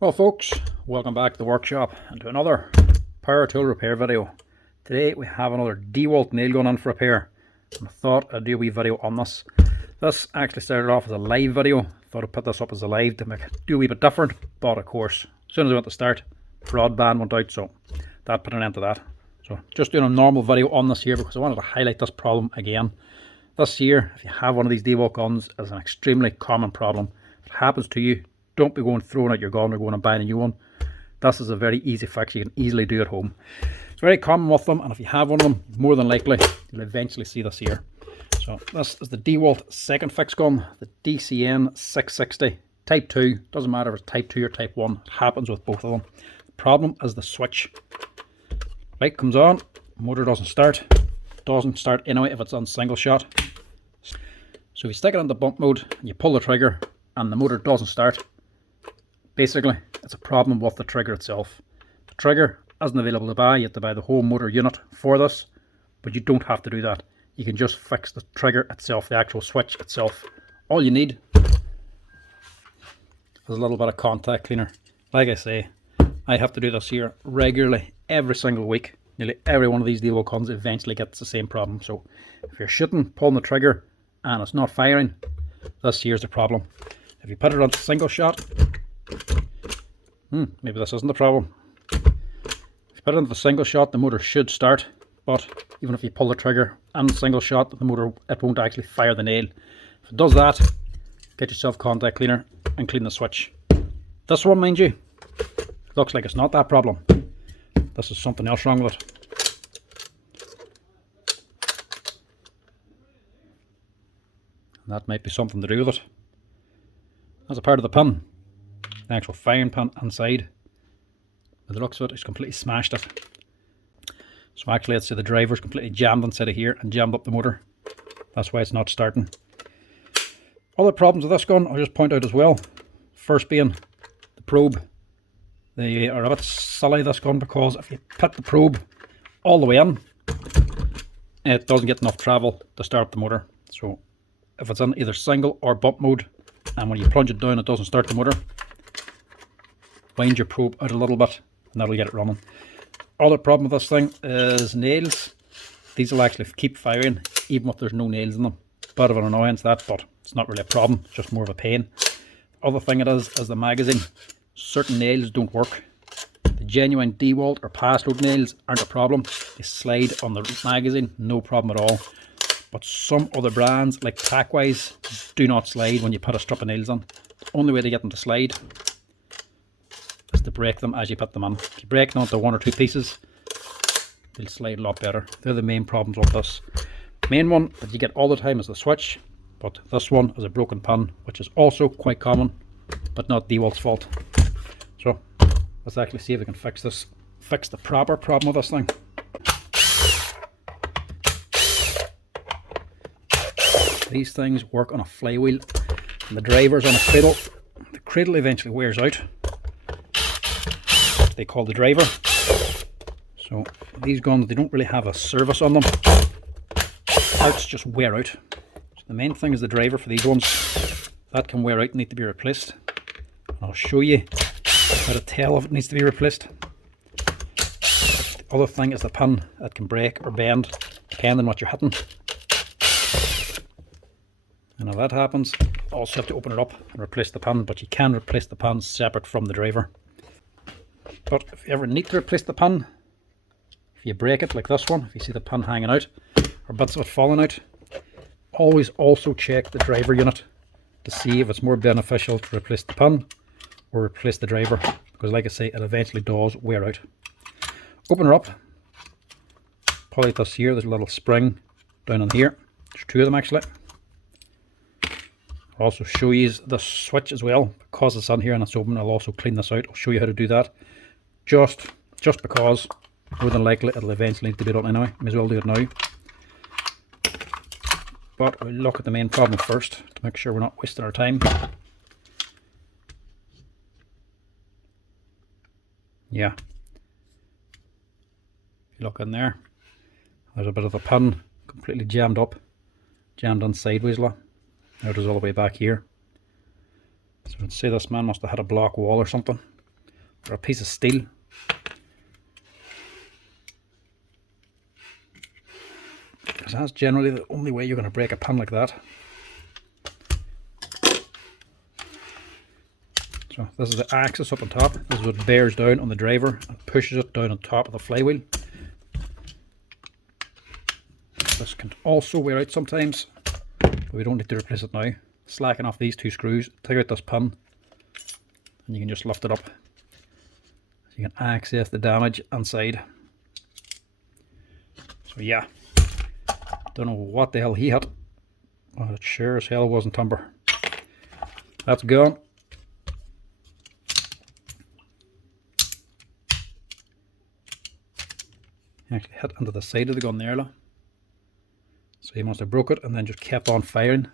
Well folks, welcome back to the workshop and to another power tool repair video. Today we have another Dewalt nail gun in for repair, and I thought I'd do a wee video on this. This actually started off as a live video. Thought I'd put this up as a live to do a wee bit different, but of course as soon as I went to start, broadband went out, so that put an end to that. So just doing a normal video on this here because I wanted to highlight this problem again. This here, if you have one of these Dewalt guns, is an extremely common problem. If it happens to you, don't be going throwing out your gun or going and buying a new one. This is a very easy fix you can easily do at home. It's very common with them, and if you have one of them, more than likely you'll eventually see this here. So this is the Dewalt second fix gun, the DCN660 Type 2. Doesn't matter if it's Type 2 or Type 1, it happens with both of them. The problem is the switch. Light comes on, motor doesn't start. Doesn't start anyway if it's on single shot. So if you stick it into bump mode and you pull the trigger and the motor doesn't start, basically it's a problem with the trigger itself. The trigger isn't available to buy. You have to buy the whole motor unit for this, but you don't have to do that. You can just fix the trigger itself, the actual switch itself. All you need is a little bit of contact cleaner. Like I say, I have to do this here regularly every single week. Nearly every one of these Dewalt guns eventually gets the same problem. So if you're shooting, pulling the trigger and it's not firing, this here's the problem. If you put it on single shot, maybe this isn't the problem. If you put it on the single shot, the motor should start, but even if you pull the trigger and single shot, the motor, it won't actually fire the nail. If it does that, get yourself contact cleaner and clean the switch. This one, mind you, looks like it's not that problem. This is something else wrong with it. And that might be something to do with it. As a part of the pin, the actual firing pin inside, by the looks of it, it's completely smashed it. So actually I'd say the driver's completely jammed inside of here and jammed up the motor. That's why it's not starting. Other problems with this gun I'll just point out as well. First being the probe. They are a bit silly, this gun, because if you put the probe all the way in, it doesn't get enough travel to start the motor. So if it's in either single or bump mode, and when you plunge it down it doesn't start the motor, wind your probe out a little bit and that'll get it running. Other problem with this thing is nails. These will actually keep firing even if there's no nails in them. Bit of an annoyance that, but it's not really a problem, it's just more of a pain. The other thing it is the magazine. Certain nails don't work. The genuine Dewalt or pass load nails aren't a problem. They slide on the magazine, no problem at all. But some other brands like Packwise do not slide when you put a strip of nails on. The only way to get them to slide is to break them as you put them on. If you break them into one or two pieces, they'll slide a lot better. They're the main problems with this. Main one that you get all the time is the switch, but this one is a broken pin, which is also quite common, but not Dewalt's fault. So let's actually see if we can fix this, fix the proper problem with this thing. These things work on a flywheel and the driver's on a cradle. The cradle eventually wears out. They call the driver. So these guns, they don't really have a service on them. Parts just wear out. So the main thing is the driver for these ones. That can wear out and need to be replaced. I'll show you how to tell if it needs to be replaced. The other thing is the pin. That can break or bend depending on what you're hitting. And if that happens, you also have to open it up and replace the pin, but you can replace the pin separate from the driver. But if you ever need to replace the pin, if you break it like this one, if you see the pin hanging out or bits of it falling out, always also check the driver unit to see if it's more beneficial to replace the pin or replace the driver, because like I say, it eventually does wear out. Open her up, pull out this here, there's a little spring down in here, there's two of them actually. I'll also show you the switch as well, because it's on here and it's open. I'll also clean this out. I'll show you how to do that, just because more than likely it'll eventually need to be done anyway. May as well do it now. But we'll look at the main problem first to make sure we're not wasting our time. Yeah, you look in there, there's a bit of a pin completely jammed up, jammed in sideways. Now it is all the way back here. So I'd say this man must have had a block wall or something. or a piece of steel. Because that's generally the only way you're going to break a pin like that. So this is the axis up on top. This is what bears down on the driver and pushes it down on top of the flywheel. This can also wear out sometimes, but we don't need to replace it now. Slacken off these two screws, take out this pin, and you can just lift it up so you can access the damage inside. So yeah, don't know what the hell he hit, but it sure as hell wasn't timber. That's gone. Actually hit into the side of the gun there, so he must have broke it and then just kept on firing,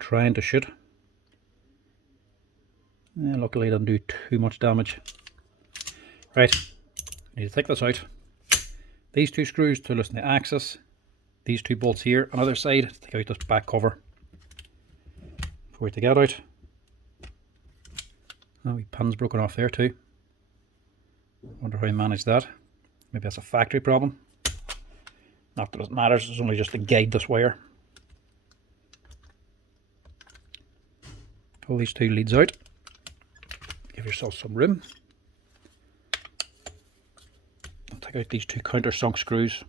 trying to shoot. Yeah, luckily it didn't do too much damage. Right, need to take this out. These two screws to loosen the axis, these two bolts here on the other side to take out this back cover. Before we take it out, oh, the pin's broken off there too. Wonder how he managed that. Maybe that's a factory problem. Not that it matters, it's only just to guide this wire. Pull these two leads out. Give yourself some room. Take out these two countersunk screws.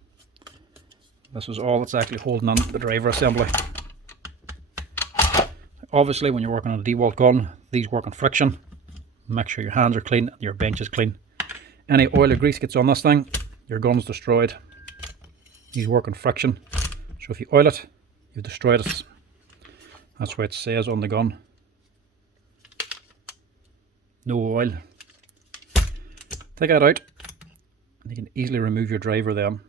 This is all that's actually holding on the driver assembly. Obviously when you're working on a Dewalt gun, these work on friction. Make sure your hands are clean and your bench is clean. Any oil or grease gets on this thing, your gun's destroyed. These work on friction, so if you oil it, you've destroyed it. That's why it says on the gun, no oil. Take that out, and you can easily remove your driver then.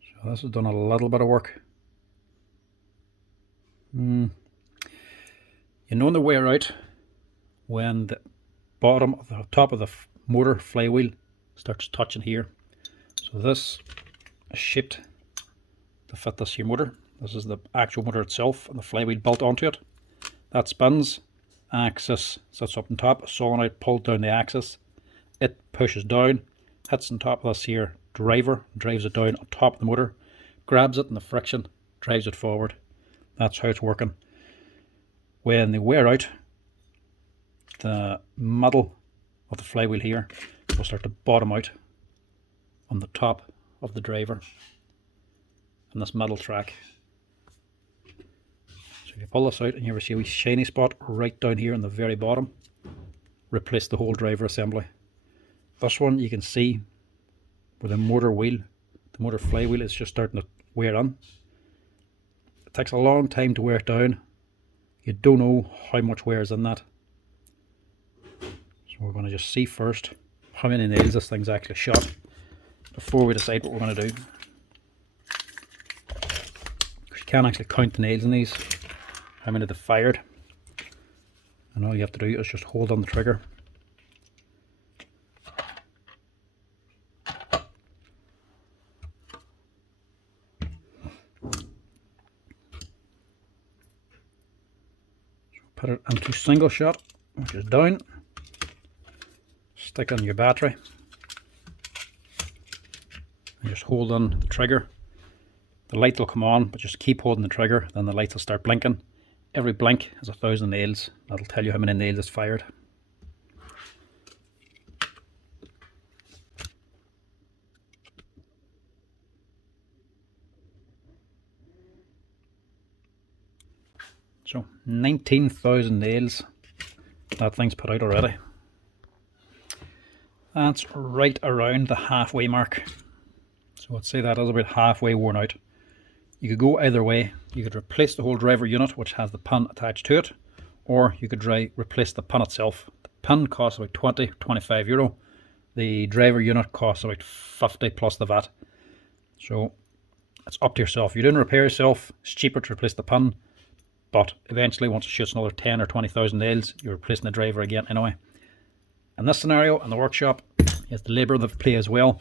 So this has done a little bit of work. You know the wear out when the bottom of the top of the motor flywheel starts touching here. So this is shaped to fit this here motor. This is the actual motor itself and the flywheel built onto it. That spins, axis sits up on top, a solenoid pulled down the axis. It pushes down, hits on top of this here driver, drives it down on top of the motor, grabs it in the friction, drives it forward. That's how it's working. When they wear out, the middle of the flywheel here will start to bottom out on the top of the driver and this middle track. So if you pull this out and you ever see a wee shiny spot right down here in the very bottom, replace the whole driver assembly. This one you can see where the motor wheel, the motor flywheel is just starting to wear on. It takes a long time to wear it down. You don't know how much wear is in that. So we're going to just see first how many nails this thing's actually shot before we decide what we're going to do. Because you can't actually count the nails in these, how many they've fired. And all you have to do is just hold on the trigger. Put it into single shot, which is down. Stick on your battery and just hold on the trigger. The light will come on, but just keep holding the trigger, then the lights will start blinking. Every blink has 1,000 nails. That'll tell you how many nails it's fired. So 19,000 nails that thing's put out already. That's right around the halfway mark. So I'd say that is about halfway worn out. You could go either way. You could replace the whole driver unit, which has the pin attached to it, or you could replace the pin itself. The pin costs about 20–25 euro. The driver unit costs about 50 plus the VAT. So it's up to yourself. If you're doing a repair yourself, it's cheaper to replace the pin. But eventually, once it shoots another 10 or 20,000 nails, you're replacing the driver again anyway. In this scenario, in the workshop, you have the labour of the play as well.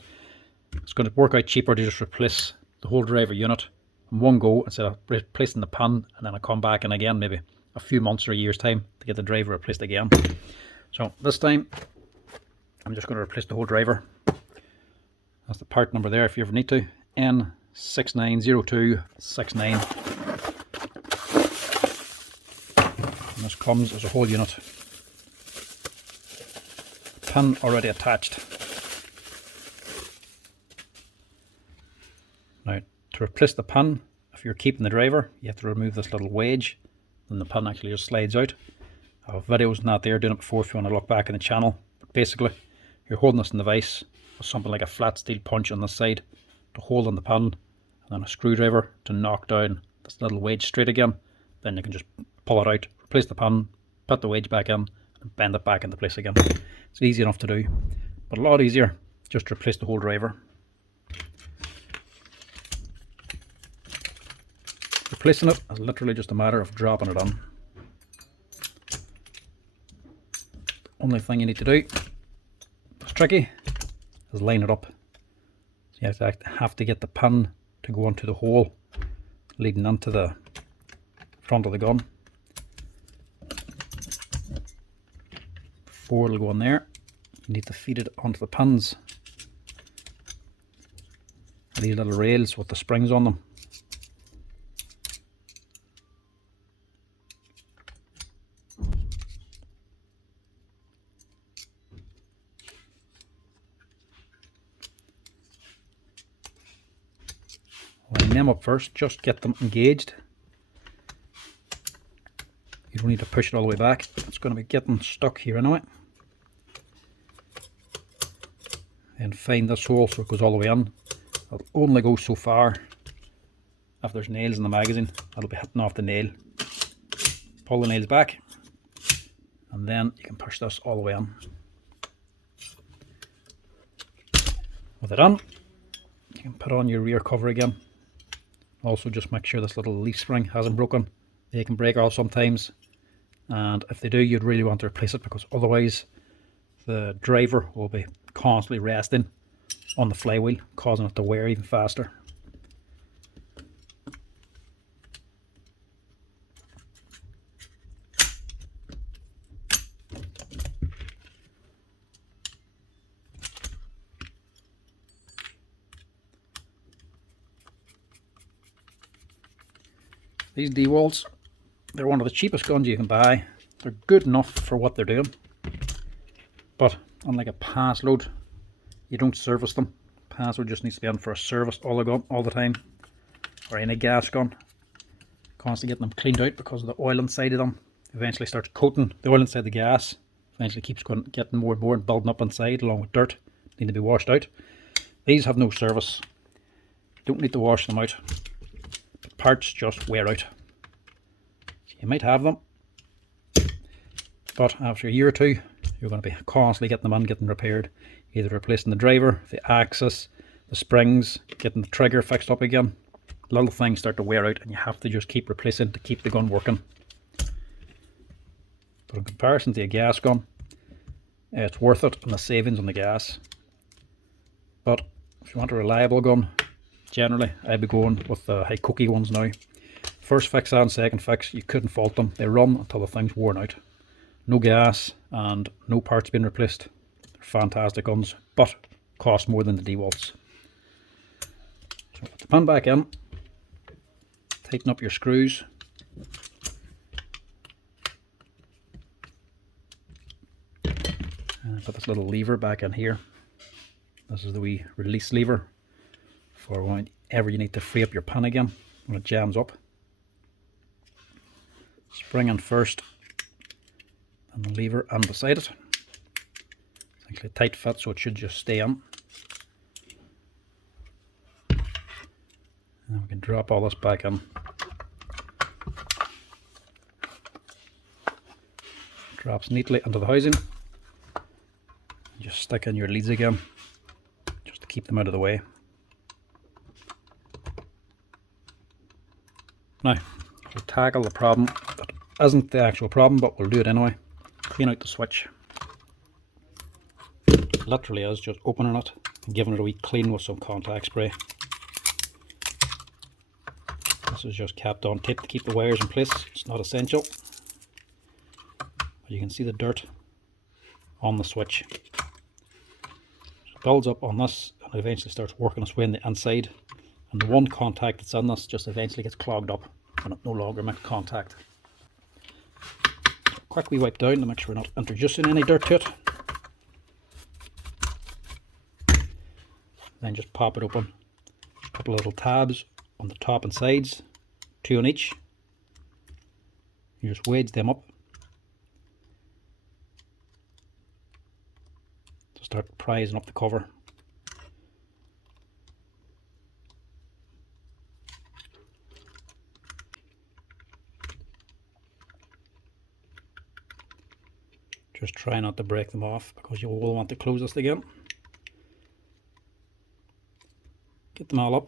It's going to work out cheaper to just replace the whole driver unit in one go instead of replacing the pin and then I come back in again maybe a few months or a year's time to get the driver replaced again. So this time I'm just going to replace the whole driver. That's the part number there if you ever need to, N690269. And this comes as a whole unit. Pin already attached. Now to replace the pin, if you're keeping the driver, you have to remove this little wedge, and the pin actually just slides out. I have videos on that there, doing it before if you want to look back in the channel. But basically, you're holding this in the vise with something like a flat steel punch on the side to hold on the pin, and then a screwdriver to knock down this little wedge straight again. Then you can just pull it out, replace the pin, put the wedge back in, and bend it back into place again. It's easy enough to do, but a lot easier just to replace the whole driver. Replacing it is literally just a matter of dropping it on. The only thing you need to do, it's tricky, is line it up. So you have to get the pin to go into the hole leading into the front of the gun. Before it'll go in there, you need to feed it onto the pins. These little rails with the springs on them. Line them up first, just get them engaged. You don't need to push it all the way back. It's going to be getting stuck here anyway. And find this hole so it goes all the way in. It'll only go so far. If there's nails in the magazine, that'll be hitting off the nail. Pull the nails back, and then you can push this all the way in. With it on, you can put on your rear cover again. Also just make sure this little leaf spring hasn't broken. They can break off sometimes, and if they do, you'd really want to replace it, because otherwise the driver will be constantly resting on the flywheel, causing it to wear even faster. These Dewalts, they're one of the cheapest guns you can buy. They're good enough for what they're doing, but unlike a pass load, you don't service them. Pass load just needs to be in for a service all the time, or any gas gun. Constantly getting them cleaned out because of the oil inside of them. Eventually starts coating the oil inside the gas. Eventually keeps getting more and more and building up inside along with dirt. Need to be washed out. These have no service. Don't need to wash them out. But parts just wear out. So you might have them, but after a year or two, you're going to be constantly getting them on, getting repaired. Either replacing the driver, the axis, the springs, getting the trigger fixed up again. Little things start to wear out and you have to just keep replacing to keep the gun working. But in comparison to a gas gun, it's worth it on the savings on the gas. But if you want a reliable gun, generally I'd be going with the high-cookie ones now. First fix and second fix, you couldn't fault them. They run until the thing's worn out. No gas and no parts being replaced. They're fantastic guns, but cost more than the Dewalts. So put the pin back in, tighten up your screws. And put this little lever back in here. This is the wee release lever for whenever you need to free up your pin again when it jams up. Spring in first, and the lever in beside it. It's actually a tight fit, so it should just stay on. And we can drop all this back in. Drops neatly into the housing. Just stick in your leads again, just to keep them out of the way. Now, we'll tackle the problem that isn't the actual problem, but we'll do it anyway. Clean out the switch. It literally is just opening it and giving it a wee clean with some contact spray. This is just capped on tape to keep the wires in place. It's not essential. But you can see the dirt on the switch. It builds up on this and it eventually starts working its way in the inside. And the one contact that's on this just eventually gets clogged up and it no longer makes contact. Quick wee wipe down to make sure we're not introducing any dirt to it. Then just pop it open. A couple of little tabs on the top and sides, 2 on each. You just wedge them up to start prising up the cover. Just try not to break them off because you will want to close this again. Get them all up,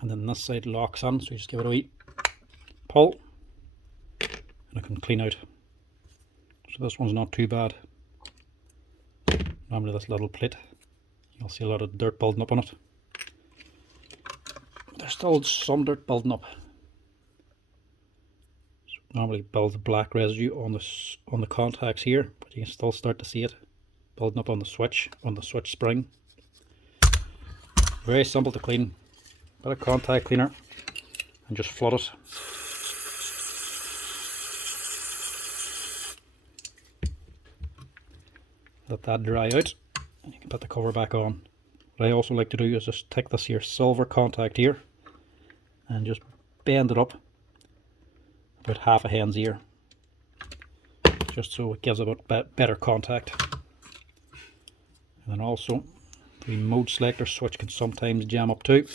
and then this side locks on, so you just give it a wee pull and it can clean out. So this one's not too bad. Normally this little plate, you'll see a lot of dirt building up on it. There's still some dirt building up. Normally builds black residue on the contacts here, but you can still start to see it building up on the switch spring. Very simple to clean. Bit of contact cleaner and just flood it. Let that dry out and you can put the cover back on. What I also like to do is just take this here silver contact here and just bend it up about half a hand's ear, just so it gives a bit better contact. And then also the mode selector switch can sometimes jam up too.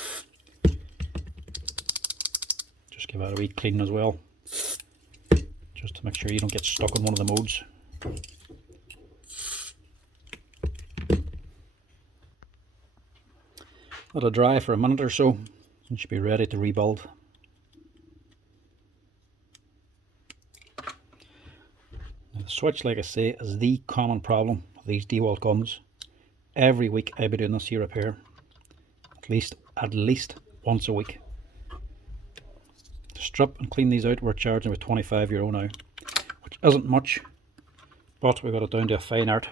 Just give that a wee clean as well, just to make sure you don't get stuck on one of the modes. Let it dry for a minute or so, and you should be ready to rebuild. The switch, like I say, is the common problem with these Dewalt guns. Every week I'll be doing this here repair, at least once a week. To strip and clean these out, we're charging about €25 now, which isn't much, but we got it down to a fine art.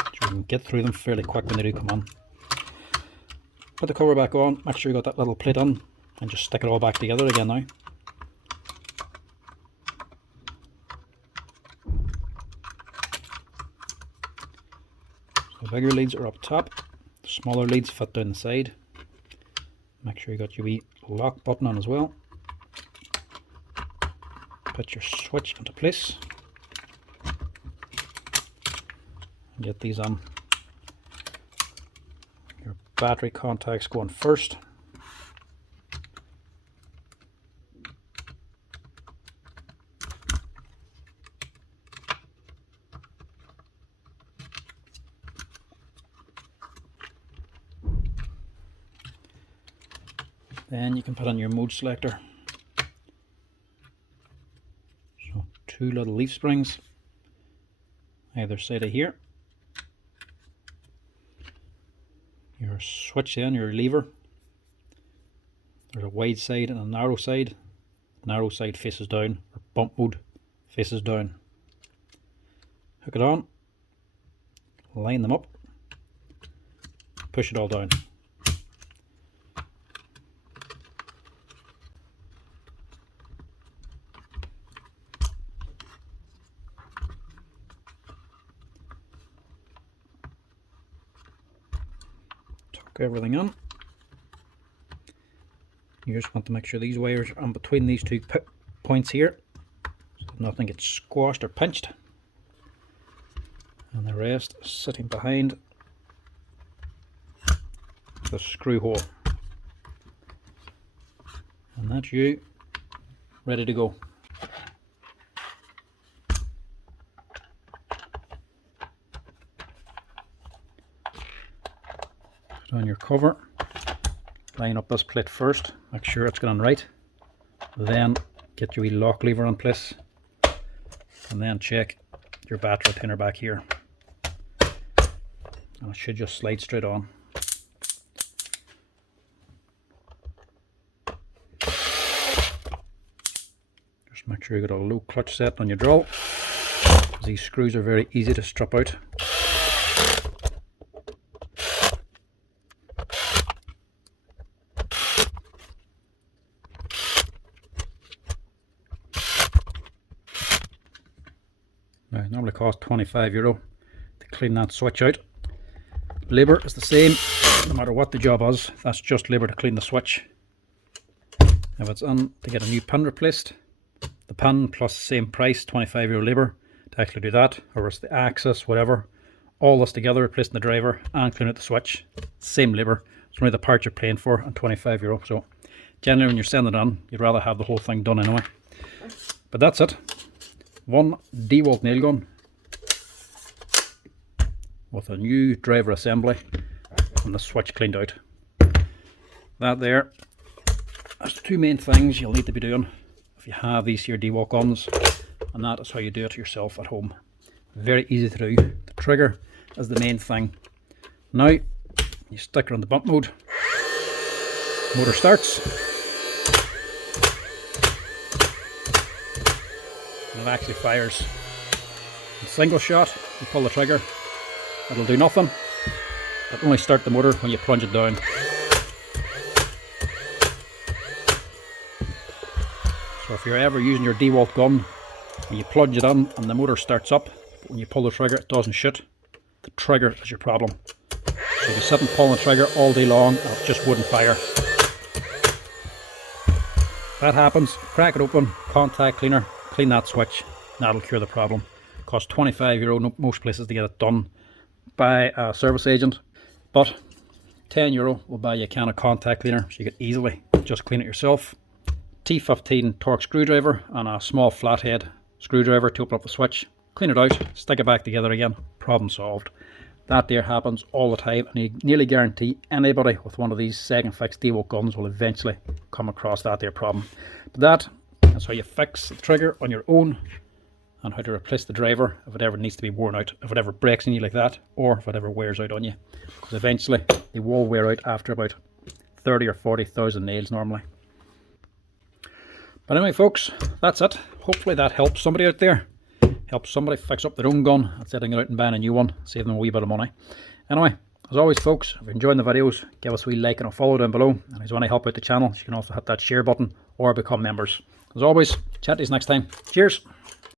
So you can get through them fairly quick when they do come on. Put the cover back on, make sure you got that little plate on, and just stick it all back together again now. The bigger leads are up top, the smaller leads fit down the side. Make sure you got your wee lock button on as well. Put your switch into place. Get these on. Your battery contacts going first. Then you can put on your mode selector. So 2 little leaf springs either side of here. Your switch then, your lever. There's a wide side and a narrow side. Narrow side faces down, or bump mode faces down. Hook it on, line them up, push it all down. Everything on. You just want to make sure these wires are on between these 2 points here, so that nothing gets squashed or pinched, and the rest sitting behind the screw hole, and that's you ready to go. On your cover, line up this plate first, make sure it's going right, then get your wee lock lever in place, and then check your battery retainer back here, and it should just slide straight on. Just make sure you got a low clutch set on your drill. These screws are very easy to strip out. Now, it normally costs €25 to clean that switch out. Labour is the same, no matter what the job is. That's just labour to clean the switch. If it's in to get a new pin replaced, the pin plus same price, €25 labour to actually do that, or it's the axis, whatever. All this together, replacing the driver and cleaning out the switch, same labour. It's only the part you're paying for, and €25. So generally when you're sending it in, you'd rather have the whole thing done anyway. But that's it. One Dewalt nail gun with a new driver assembly and the switch cleaned out. That there, that's the two main things you'll need to be doing if you have these here Dewalt guns, and that is how you do it yourself at home. Very easy to do. The trigger is the main thing. Now you stick her on the bump mode, motor starts, and it actually fires. In single shot, you pull the trigger, it'll do nothing. It'll only start the motor when you plunge it down. So if you're ever using your Dewalt gun and you plunge it in and the motor starts up, but when you pull the trigger it doesn't shoot, the trigger is your problem. So you sit and pull the trigger all day long and it just wouldn't fire. If that happens, crack it open, contact cleaner, clean that switch, and that'll cure the problem. It costs €25 most places to get it done by a service agent, but €10 will buy you a can of contact cleaner so you can easily just clean it yourself. T15 torque screwdriver and a small flathead screwdriver to open up the switch, clean it out, stick it back together again, problem solved. That there happens all the time, and you nearly guarantee anybody with one of these second fix Dewalt guns will eventually come across that there problem. But that's how you fix the trigger on your own, and how to replace the driver if it ever needs to be worn out, if it ever breaks on you like that, or if it ever wears out on you, because eventually they will wear out after about 30 or 40,000 nails normally. But anyway folks, that's it. Hopefully that helps somebody out there, helps somebody fix up their own gun instead of going out and buying a new one, save them a wee bit of money. Anyway, as always folks, if you're enjoying the videos, give us a wee like and a follow down below, and if you want to help out the channel, you can also hit that share button or become members. As always, chat to you next time. Cheers!